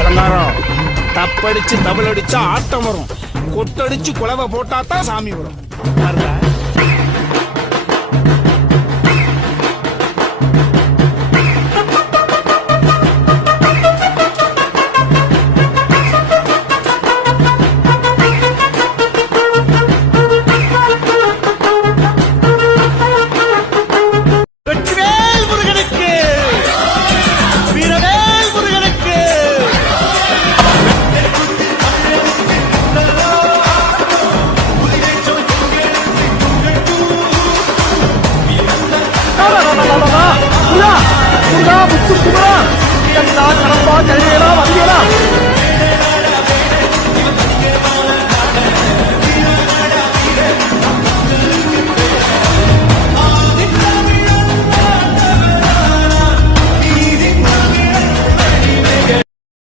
அலங்காரம் தப்படிச்சு தபல் அடிச்சா ஆட்டம் வரும். கொத்தடிச்சு குலவை போட்டா தான் சாமி வரும். பாருடா